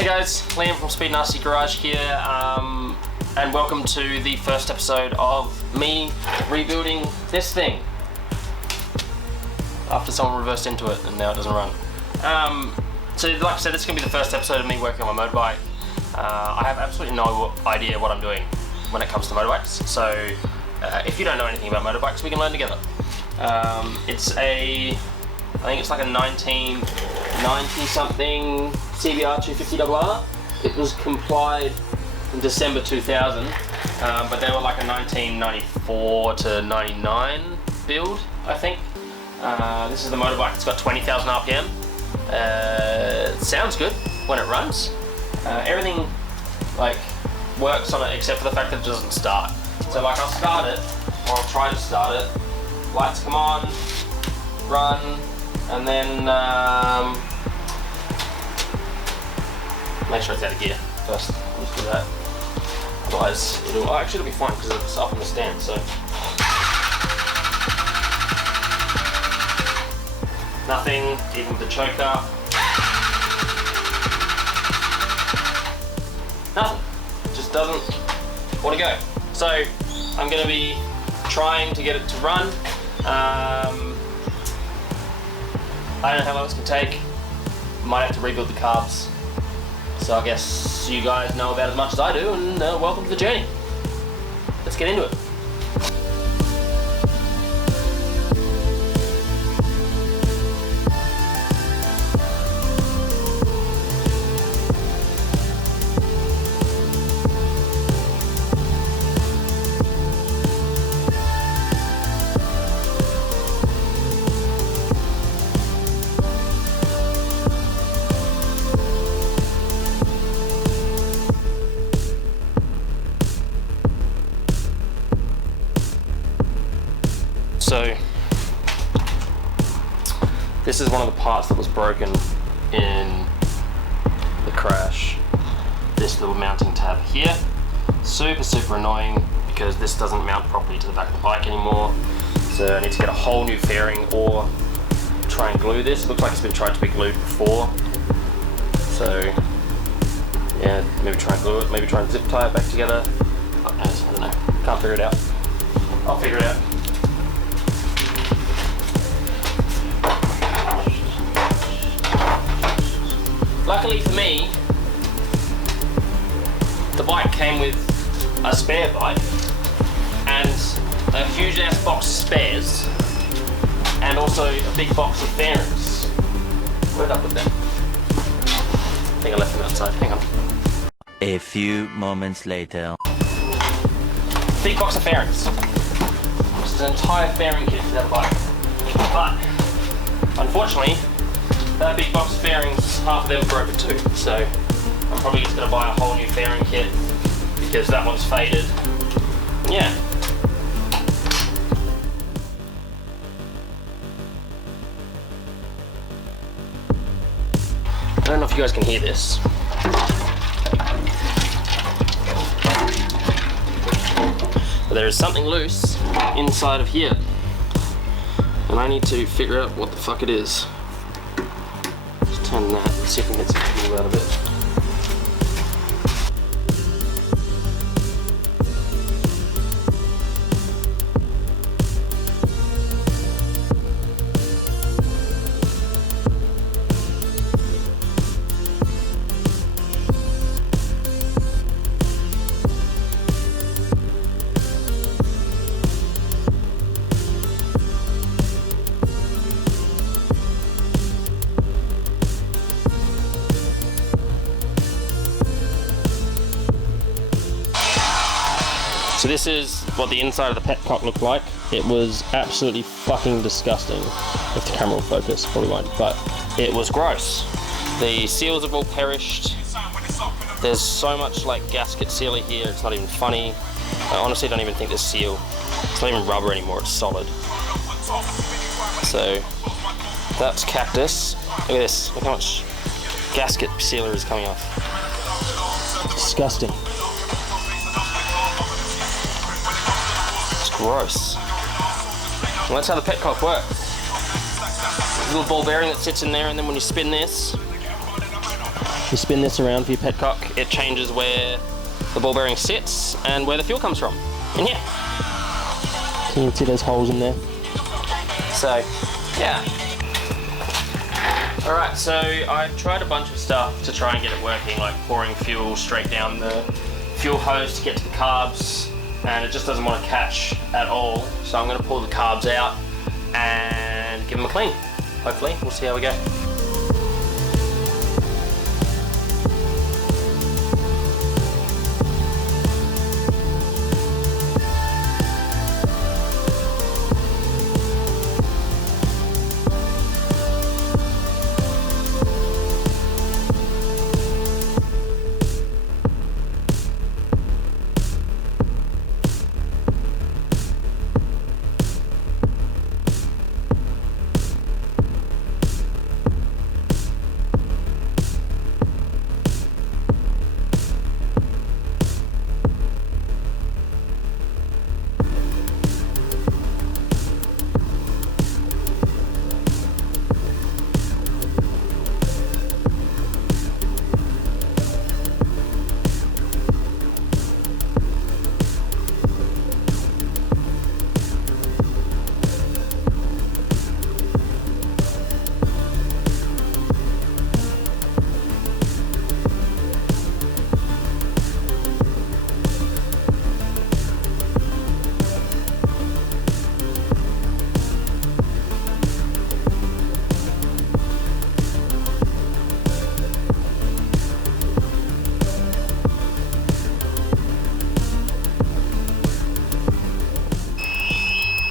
Hey guys, Liam from Speed Nasty Garage here, and welcome to the first episode of me rebuilding this thing after someone reversed into it and now it doesn't run. So like I said, this is going to be the first episode of me working on my motorbike. I have absolutely no idea what I'm doing when it comes to motorbikes, so if you don't know anything about motorbikes, we can learn together. I think it's like a 1990 something CBR250RR. It was complied in December 2000, but they were like a 1994 to 99 build, I think. This is the motorbike. It's got 20,000 RPM. It sounds good when it runs. Everything like works on it except for the fact that it doesn't start. So like I'll start it, or I'll try to start it. Lights come on, run, and then make sure it's out of gear first. Let's do that. Otherwise, it'll be fine because it's up on the stand. So nothing, even with the choker. Nothing. It just doesn't want to go. So I'm going to be trying to get it to run. I don't know how long it's going to take. Might have to rebuild the carbs. So I guess you guys know about as much as I do, and welcome to the journey. Let's get into it. So this is one of the parts that was broken in the crash. This little mounting tab here. Super annoying because this doesn't mount properly to the back of the bike anymore. So I need to get a whole new fairing or try and glue this. It looks like it's been tried to be glued before. So yeah, maybe try and glue it, maybe try and zip tie it back together. I don't know, can't figure it out. I'll figure it out. Luckily for me, the bike came with a spare bike and a huge ass box of spares and also a big box of fairings. Where'd I put them? I think I left them outside, hang on. A few moments later. Big box of fairings. Just an entire fairing kit for that bike. But, unfortunately, that big box of fairings, half of them broken too, so I'm probably just going to buy a whole new fairing kit because that one's faded. Yeah. I don't know if you guys can hear this. But there is something loose inside of here, and I need to figure out what the fuck it is. Turn that and see if we can get some fuel out of it. So this is what the inside of the petcock looked like. It was absolutely fucking disgusting. If the camera will focus, probably won't, but it was gross. The seals have all perished. There's so much like gasket sealer here, it's not even funny. I honestly don't even think there's seal. It's not even rubber anymore, it's solid. So that's cactus. Look at this, look how much gasket sealer is coming off. Disgusting. Gross. Well, that's how the petcock works. There's a little ball bearing that sits in there, and then when you spin this, You spin this around for your petcock, it changes where the ball bearing sits and where the fuel comes from. And yeah, you can see those holes in there. So, yeah. Alright, so I tried a bunch of stuff to try and get it working, like pouring fuel straight down the fuel hose to get to the carbs, and it just doesn't want to catch at all. So I'm going to pull the carbs out and give them a clean. Hopefully, we'll see how we go.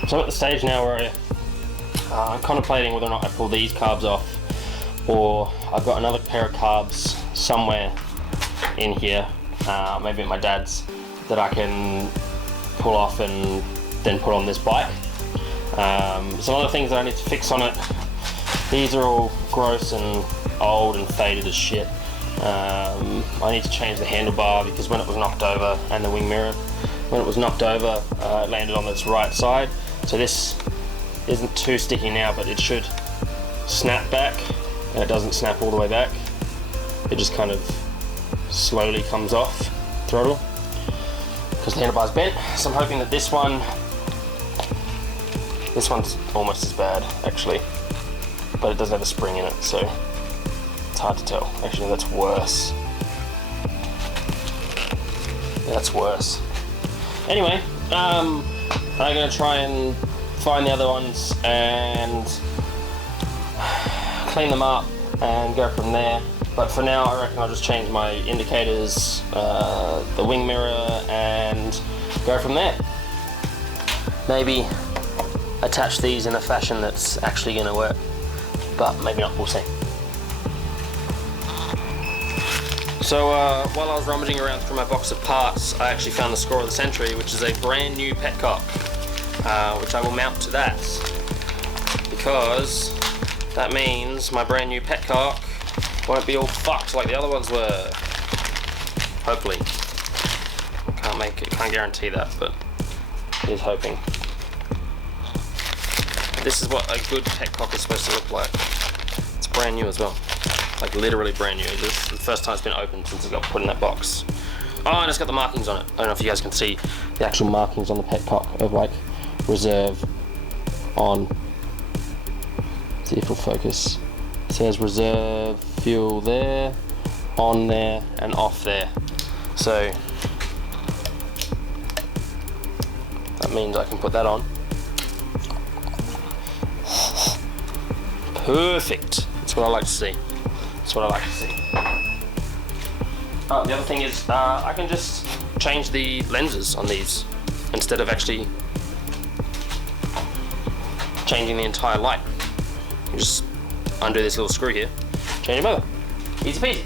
So I'm at the stage now where I'm contemplating whether or not I pull these carbs off, or I've got another pair of carbs somewhere in here, maybe at my dad's, that I can pull off and then put on this bike. There's a lot of things that I need to fix on it. These are all gross and old and faded as shit. I need to change the handlebar because when it was knocked over, and the wing mirror, when it was knocked over, it landed on its right side. So this isn't too sticky now, but it should snap back, and it doesn't snap all the way back. It just kind of slowly comes off throttle because the handlebar's bent. So I'm hoping that this one's almost as bad actually, but it doesn't have a spring in it, so it's hard to tell. Actually, that's worse. Yeah, that's worse. Anyway, I'm going to try and find the other ones and clean them up and go from there. But for now, I reckon I'll just change my indicators, the wing mirror, and go from there. Maybe attach these in a fashion that's actually going to work, but maybe not, we'll see. So while I was rummaging around through my box of parts, I actually found the score of the century, which is a brand new petcock, which I will mount to that, because that means my brand new petcock won't be all fucked like the other ones were. Hopefully. Can't guarantee that, but here's hoping. This is what a good petcock is supposed to look like. It's brand new as well. Like literally brand new. This is the first time it's been opened since it got put in that box. Oh, and it's got the markings on it. I don't know if you guys can see the actual markings on the petcock of like reserve, on. See if it'll focus. It says reserve fuel there, on there, and off there. So that means I can put that on. Perfect. That's what I like to see. That's what I like to see. Oh, the other thing is I can just change the lenses on these instead of actually changing the entire light. You just undo this little screw here, change them over. Easy peasy.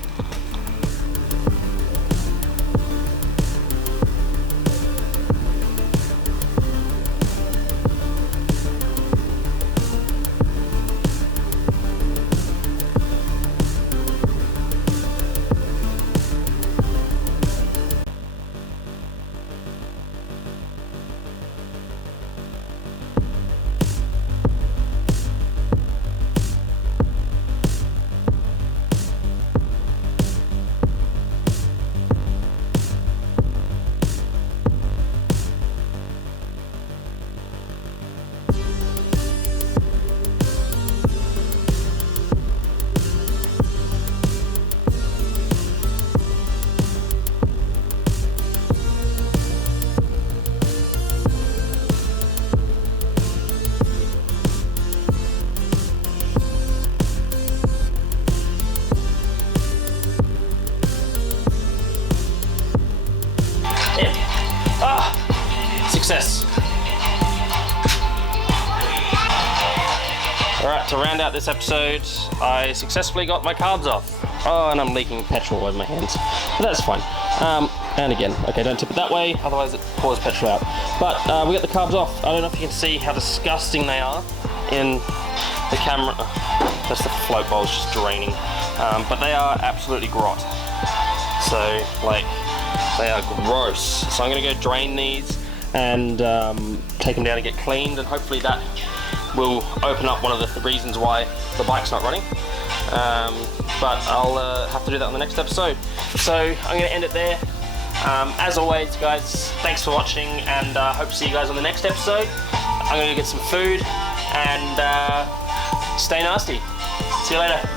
Alright, to round out this episode, I successfully got my carbs off. Oh, and I'm leaking petrol all over my hands. But that's fine. And again, okay, don't tip it that way, otherwise it pours petrol out. But we got the carbs off. I don't know if you can see how disgusting they are in the camera. That's the float bowl's just draining. But they are absolutely grot. So, like, they are gross. So I'm gonna go drain these and take them down and get cleaned, and hopefully that will open up one of the reasons why the bike's not running. But I'll have to do that on the next episode. So I'm gonna end it there. As always, guys, thanks for watching, and hope to see you guys on the next episode. I'm gonna go get some food and stay nasty. See you later.